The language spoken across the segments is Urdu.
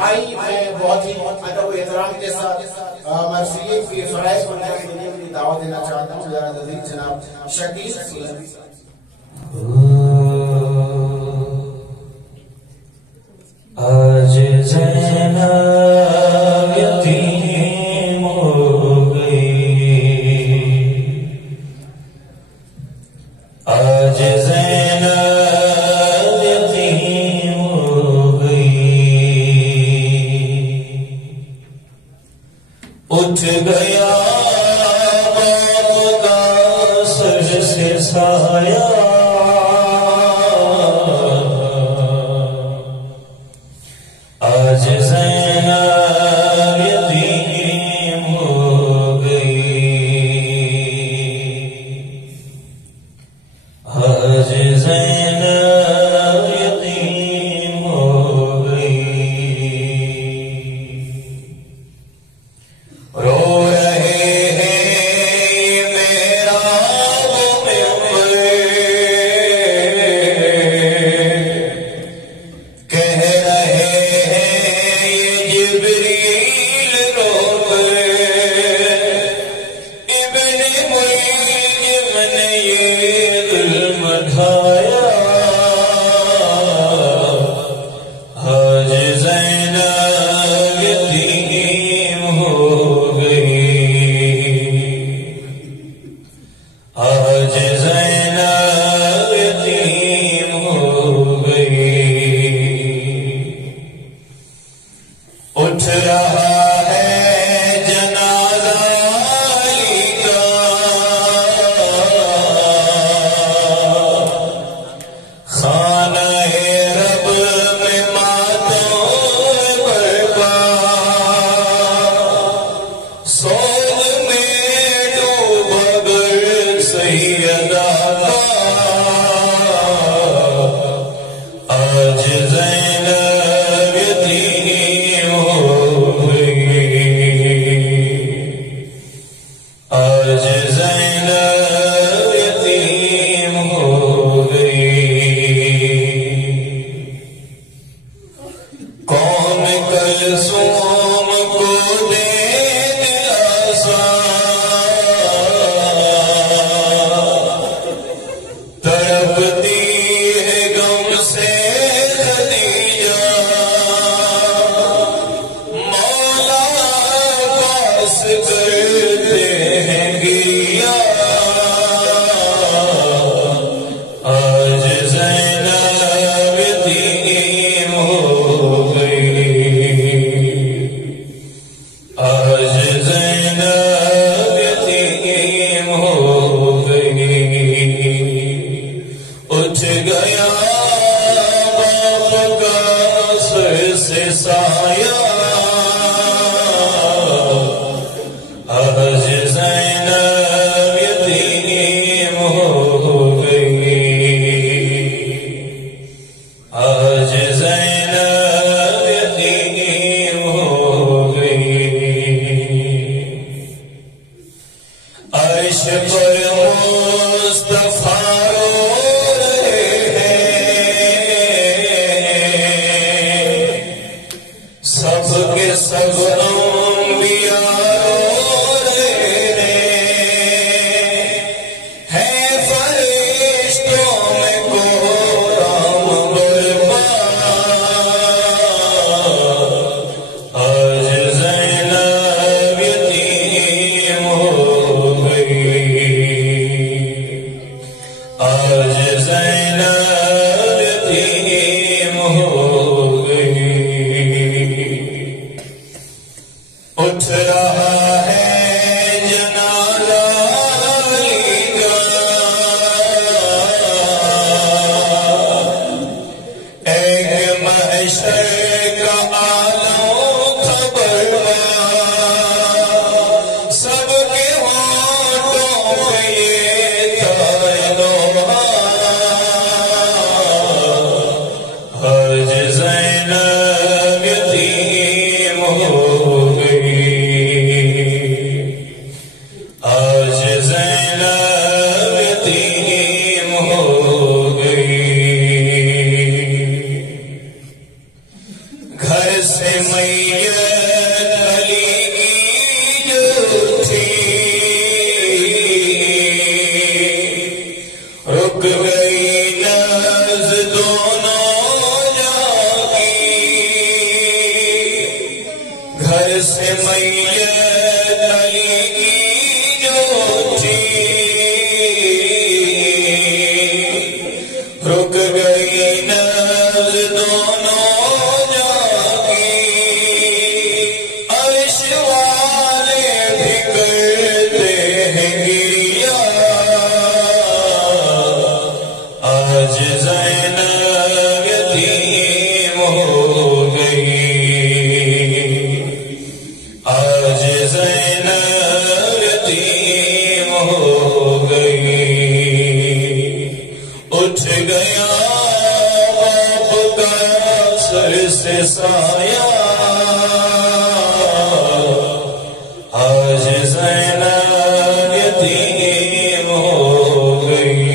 آئی میں بہت ہی ادب و احترام کے ساتھ مرثیے کی فرائض کو نیا دنیا کے لیے دعوت دینا چاہتا ہوں. ذرا نزدیک جناب شکیل آج زینب یتیم ہو گئی، آج زینب یتیم ہو گئی، اٹھ گیا باپ کا سر سے سایہ، آج زینب یتیم ہو گئی، آج زینب یتیم ہو گئی. رو رہے ہیں میرا ممبر، کہہ رہے جبریل رو کر، ابن ملجم نے یہ ظلم ڈھایا، آج زینب یتیم ہو گئی، آج زینب یتیم ہو گئی. اٹھ رہا ہے جنازہ علی کا، خانہ رب میں ماتم برپا، سوز میں ڈوبا گر سیدہ کا، آج زینب یتیم ہو گئی، آج زینب یتیم ہو گئی. کون کلثوم کو دے دیا سان، تڑپتی ہے غم سے خدیجہ، مولا پاس کرتے ہیں گیا، آج زینب یتیم ہو گئی، آج زینب یتیم ہو گئی. اٹھ گیا باپ کا سر سے سایہ، آج زینب یتیم ہو گئی، آج زینب یتیم ہو گئی. عرش پر مصطفیٰ رو رہے ہیں، سب کے سب انبیاء رو رہے ہیں، فرشتوں میں کوہرام برپا، آج زینب یتیم ہو گئی، آج زینب یتیم ہو گئی. سے میت علی کی جو تھی رک گئی نبض دونوں جاگی گھر سے میت علی کی جو تھی رک گئی نبض دونوں جاگی عرش والے بھی کرتے ہیں گریا آج زینب یتیم ہو گئی آج زینب یتیم ہو گئی اٹھ گیا باپ کا سر سے سایہ آج زینب یتیم ہو گئی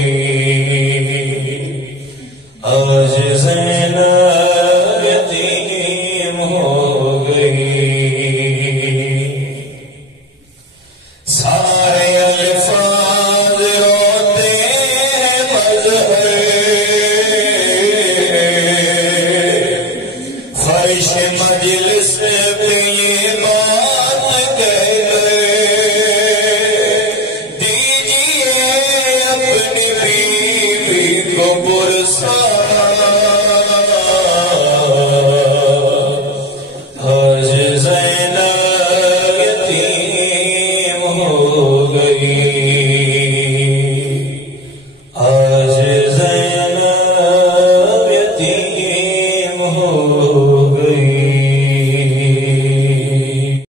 آج زینب یتیم ہو گئی سارے الفاظ روتے ہیں مظہر فرش مجلس پہ یہ بات